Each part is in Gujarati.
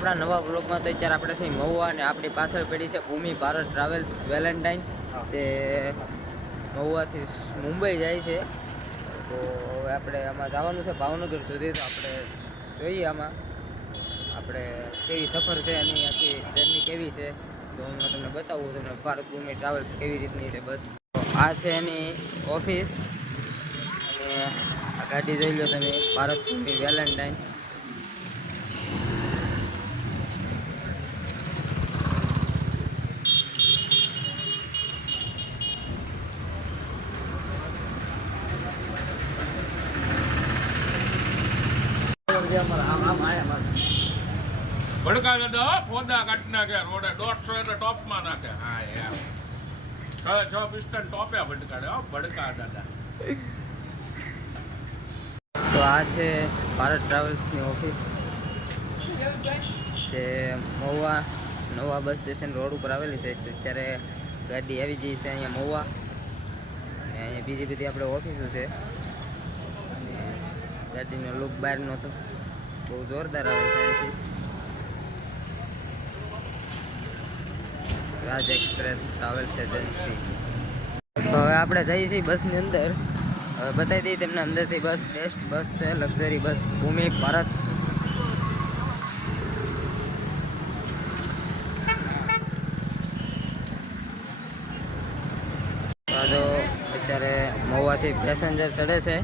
આપણે નવા બ્લોગમાં તો અત્યારે આપણે છે મહુવા અને આપણી પાછળ પડી છે ભૂમિ ભારત ટ્રાવેલ્સ વેલેન્ટાઇન. જે મહુવાથી મુંબઈ જાય છે. તો હવે આપણે આમાં જવાનું છે ભાવનગર સુધી. તો આપણે જોઈએ આમાં આપણે કેવી સફર છે એની આખી જર્ની કેવી છે. તો હું તમને બતાવું તમને ભારત ભૂમિ ટ્રાવેલ્સ કેવી રીતની છે બસ. તો આ છે એની ઓફિસ. અને આ ગાડી જોઈ લો તમે ભારત ભૂમિ વેલેન્ટાઇન. ભડકા દાદા હો, ફોદા કાઢી નાખે રોડે દોઢસો એટલે ટોપમાં નાખે. હા એમ છ છ પિસ્ટન ટોપે ભડકાડે હો ભડકા દાદા. તો આ છે ભારત ટ્રાવેલ્સની ઓફિસ જે મહુવા નવા બસ સ્ટેશન રોડ ઉપર આવેલી છે. ત્યારે અત્યારે ગાડી આવી જઈ છે અહીંયા મહુવા. અને અહીંયા બીજી બધી આપણે ઓફિસો છે. ગાડીનો લુક બહારનો તો બહુ જોરદાર આવે છે અહીંથી. રાજ એક્સપ્રેસ ટ્રાવેલ્સ એજન્સી તો હવે આપણે જઈએ છીએ બસની અંદર. હવે બતાવી દઈએ તેમને અંદરથી બસ બેસ્ટ બસ છે લક્ઝરી બસ, ભૂમિ, ભારત. જો અત્યારે મહુવાથી પેસેન્જર ચડે છે.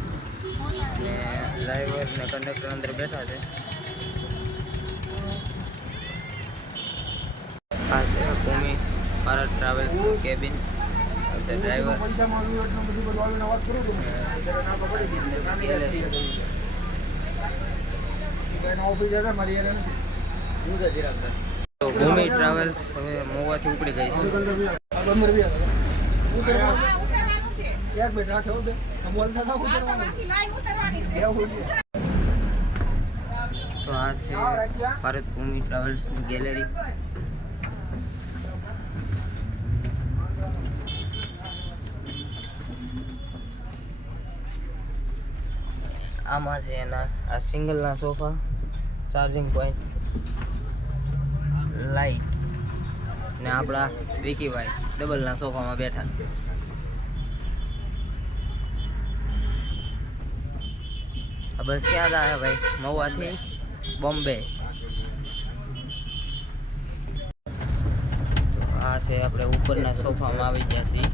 ડ્રાઈવર ને કંડક્ટર અંદર બેઠા છે. આ છે ભૂમિ ભારત ટ્રાવેલ્સ કેબિન તો ભૂમિ ટ્રાવેલ્સ હવે મોવાથી ઉપડી ગઈ છે. તો આ છે ભારત ભૂમિ ટ્રાવેલ્સની ગેલેરી. આમાં છે એના આ સિંગલના સોફા ચાર્જિંગ પોઈન્ટ લાઈટ ને આપણા વિકીભાઈ ડબલના સોફામાં બેઠા. બસ ક્યાં જાય ભાઈ, મહુવાથી બોમ્બે. આ છે આપણે ઉપરના સોફામાં આવી ગયા છીએ.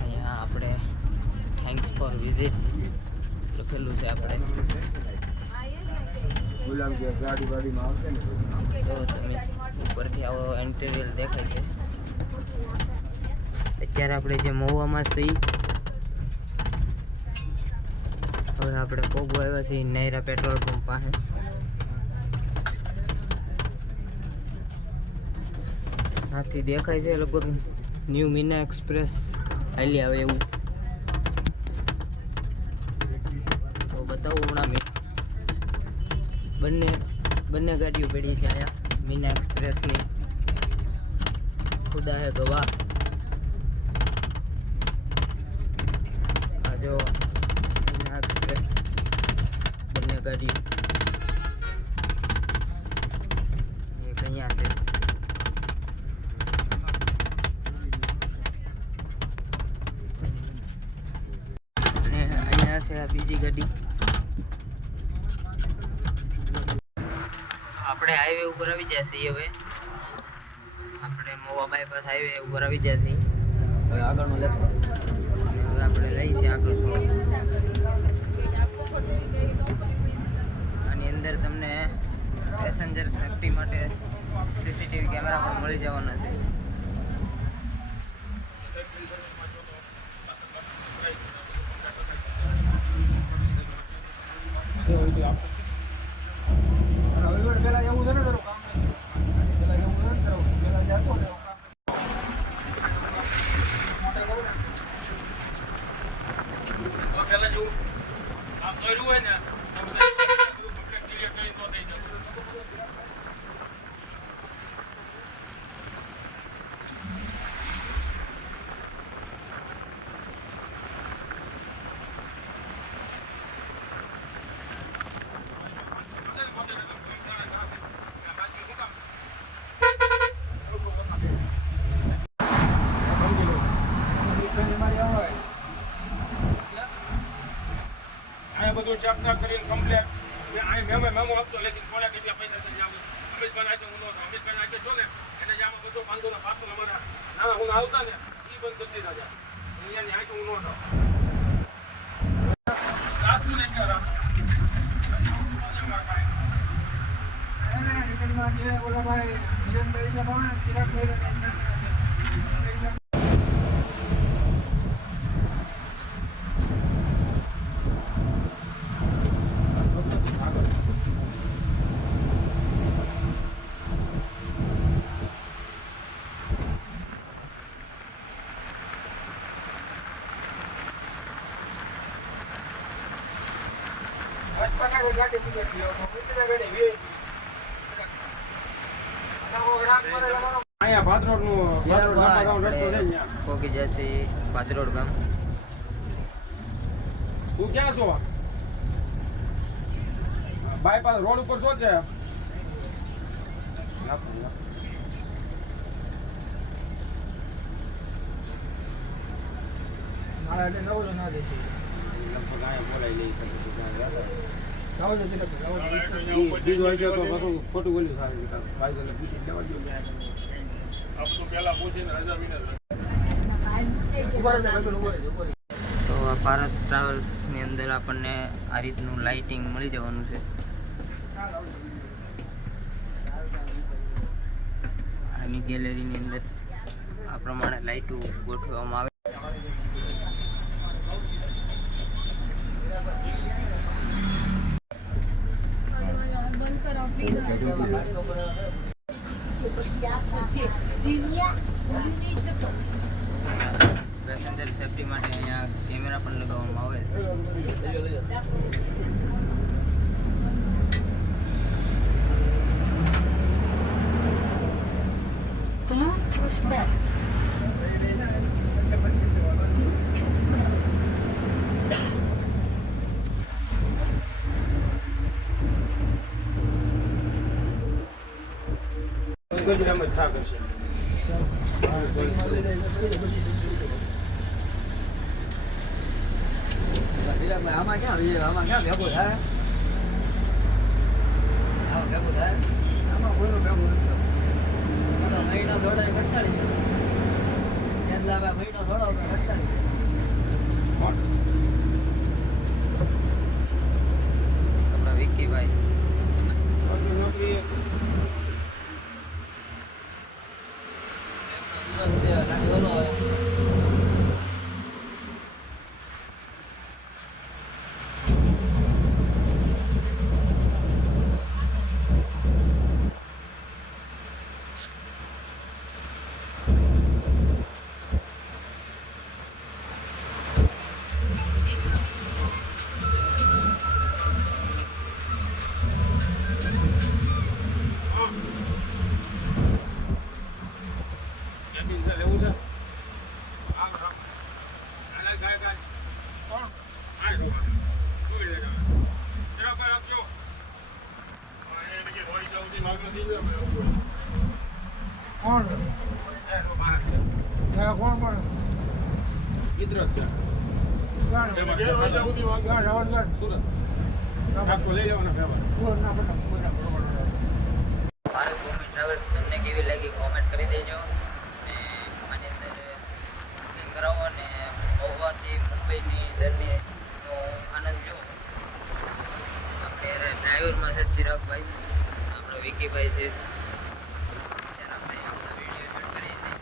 અહીંયા આપણે થેન્ક્સ ફોર વિઝિટ લખેલું છે આપણે. જો તમે ઉપરથી આવો ઇન્ટિરિયર દેખાય છે. અત્યારે આપણે જે મહુવામાં છીએ હવે આપણે પોગો આવ્યા છીએ નૈરા પેટ્રોલ પંપ પાસે. આથી દેખાય છે લગભગ ન્યૂ મીના એક્સપ્રેસ હાલી આવે એવું. તો બતાવું હમણાં બંને બંને ગાડીઓ પડી છે અહીંયા મીના એક્સપ્રેસની. ખુદા હે ગવાહ. આ જો મીના એક્સપ્રેસ ગાડીઓ એક અહીંયા છે અને અહીંયા છે આ બીજી ગાડી આપણે હાઈવે ઉપર આવી જાય છે હવે. આપણે મોવા બાયપાસ હાઈવે ઉપર આવી છીએ. હવે આગળનું લેતો હવે આપણે લઈ છે આગળ થોડું. આની અંદર તમને પેસેન્જર સેફટી માટે સીસીટીવી કેમેરા પણ મળી જવાના છે પેલા જેવું આમ દોર્યું હોય ને તો બધા complete clear કરીને તો દઈ દઉં. બધું ચાપ ચાપ કરીને કમ્પ્લેટ અહીં મેમો મેમો આપતો, લેકિન કોને કેટલા પૈસા થઈ જાવ? અમિતભાઈ આજે હું ને એટલે જે આમાં બધું પાંચસો ના પાંચસો અમારા હું આવતા ને એ બંધ કરી દીધા છે. અહીંયાની આજે હું નહોતો રાખ? અહીંયા ભાદરોડનું ભાદરોડ નાકા જશે ભાદરોડ ગામ. તું ક્યાં છો? બાયપાસ રોડ ઉપર છો છે બોલી એટલે નવરો ના દો બોલાય વિના તો આ ભારત ટ્રાવેલ્સની અંદર આપણને આ રીતનું લાઇટિંગ મળી જવાનું છે. આની ગેલેરીની અંદર આ પ્રમાણે લાઇટો ગોઠવવામાં આવે પેસેન્જર સેફટી માટે અહીંયા કેમેરા પણ લગાવવામાં આવે. ગુજરાતમાં જ થા કરશે આમાં ક્યાં આમાં ક્યાં ભેગું થાય આમાં ભેગો થાય આમાં કોઈનું ભેગો નથી મહિનો થોડા કંટાળી લાવે મહિનો થોડો કંટાળી ગયો. આપણા વિક્કીભાઈ નોકરી દિવસ બે લાગે ઓલો આવે. કેબિન છે લેવું છે આમ આમ આલે ગાય ગાય કોણ આય જોઈ લે જરા ભાઈ આપજો આ એને કે હોય સૌથી માગનો થઈ ગયો કોણ એ તો બહાર છે કોણ કોણ કિધર છે ભારત ભૂમિ કેવી લાગી કોમેન્ટ કરી દેજો અને આની અંદર બુકિંગ કરાવો અને મહુવાથી મુંબઈની જર્નીનો આનંદ લો. આપણે ડ્રાઈવરમાં છે ચિરાગભાઈ. આપણે વિકીભાઈ છે ત્યારે આપણે આ બધા વીડિયો શૂટ કરીએ છીએ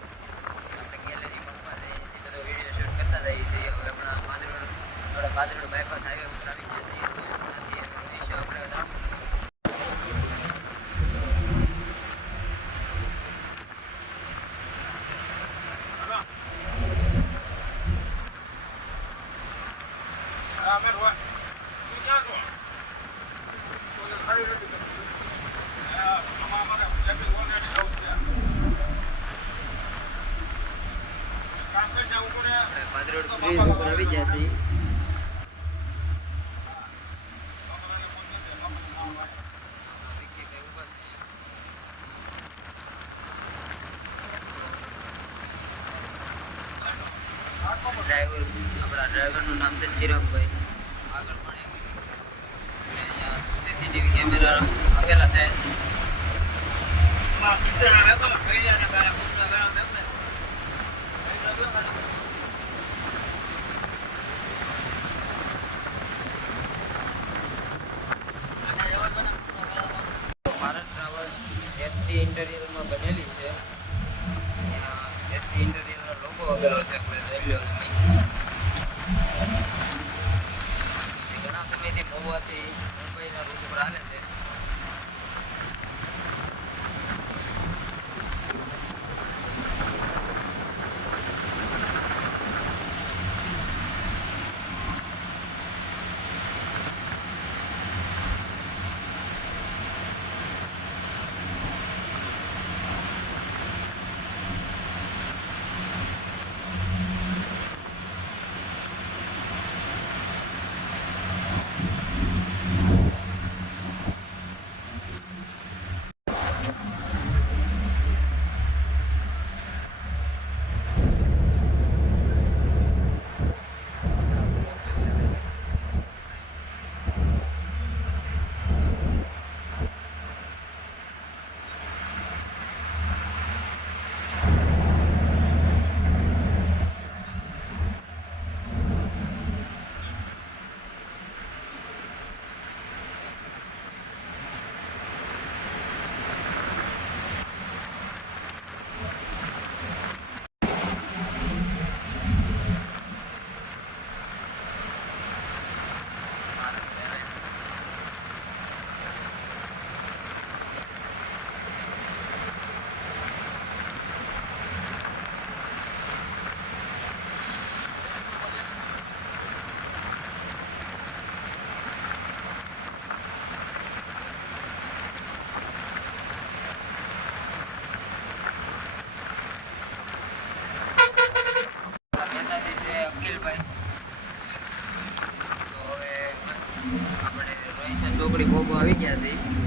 આપણે ગેલેરી પંપમાં જઈએ છીએ બધો વીડિયો શૂટ કરતા જઈએ છીએ હવે આપણા પાદરોડ આપણે પાદરોડ બાયપાસ હાઈવે ઉપર આવી ગયા છીએ ત્યાંથી હવે જઈશું આપણે બધા આપણે પાદરોડ બ્રિજ ઉપર આવી ગયા છીએ વિકીભાઈ ઊભા છે. ડ્રાઈવર આપણા ડ્રાઈવરનું નામ છે ચિરાગભાઈ આગળ પણ એક અહીંયા સીસીટીવી કેમેરા આપેલા છે. ભારત ટ્રાવેલ્સ એસડી ઇન્ટિરિયરમાં બનેલી છે ત્યાં એસડી ઇન્ટિરિયરનો લોગો આપેલો છે આપણે જોઈ લો તમે એ ઘણા મહુવાથી મુંબઈના રૂટ ઉપર હાલે છે છે તો હવે બસ આપણે રોહિશા ચોકડી ભોગો આવી ગયા છે તો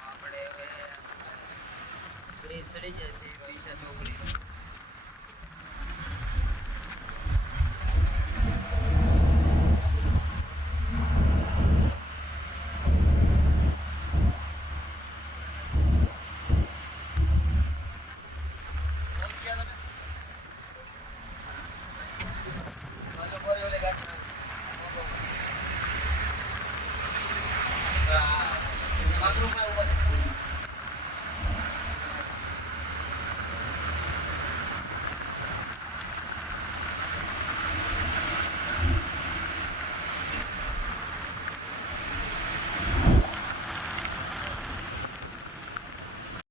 આપણે હવે બ્રિજ ચડી જાય છે રોહિશા ચોકડી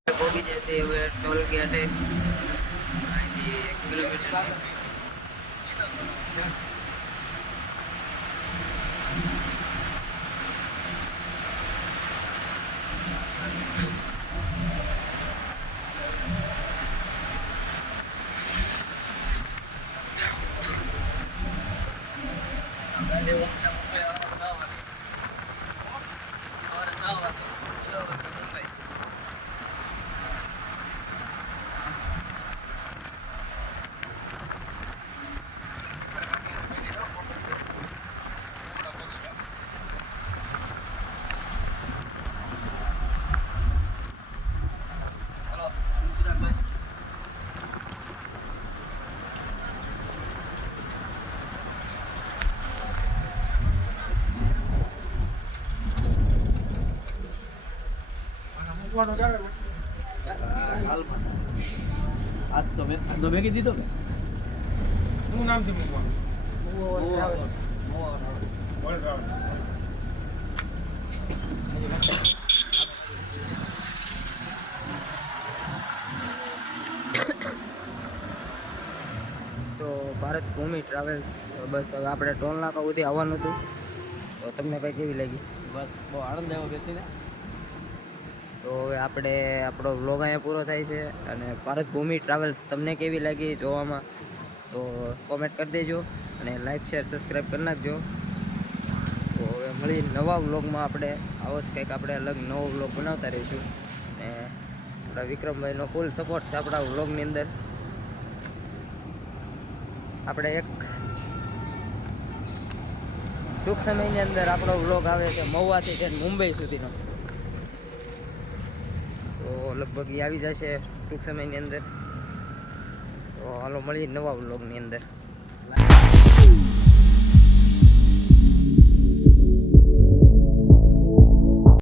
પહોંચી જશે હવે ટોલ ગેટે અહીંથી એક કિલોમીટર. મૂકવાનો ચાલે આજ તો મેં આજ તો મેગી દીધો કે શું મૂકવાનું? તો ભારત ભૂમિ ટ્રાવેલ્સ બસ હવે આપણે ટોલ નાકા સુધી આવવાનું હતું. તો તમને ભાઈ કેવી લાગી? બસ બહુ આનંદ આવ્યો બેસીને. તો આપણે આપણો વ્લોગ અહીંયા પૂરો થાય છે અને ભારત ભૂમિ ટ્રાવેલ્સ તમને કેવી લાગી જોવામાં તો કોમેન્ટ કરી દેજો અને લાઈક શેર સબસ્ક્રાઈબ કરી નાખજો. તો હવે મળી નવા વ્લોગમાં આપણે આવો જ કંઈક આપણે અલગ નવો વ્લોગ બનાવતા રહીશું. અને આપણા વિક્રમભાઈનો ફૂલ સપોર્ટ છે આપણા વ્લોગની અંદર. આપણે એક ટૂંક સમયની અંદર આપણો વ્લોગ આવે છે મહુવાથી છે મુંબઈ સુધીનો. લગભગ આવી જશે ટૂંક સમયની અંદર. તો હાલો મળીએ નવા વ્લોગની અંદર.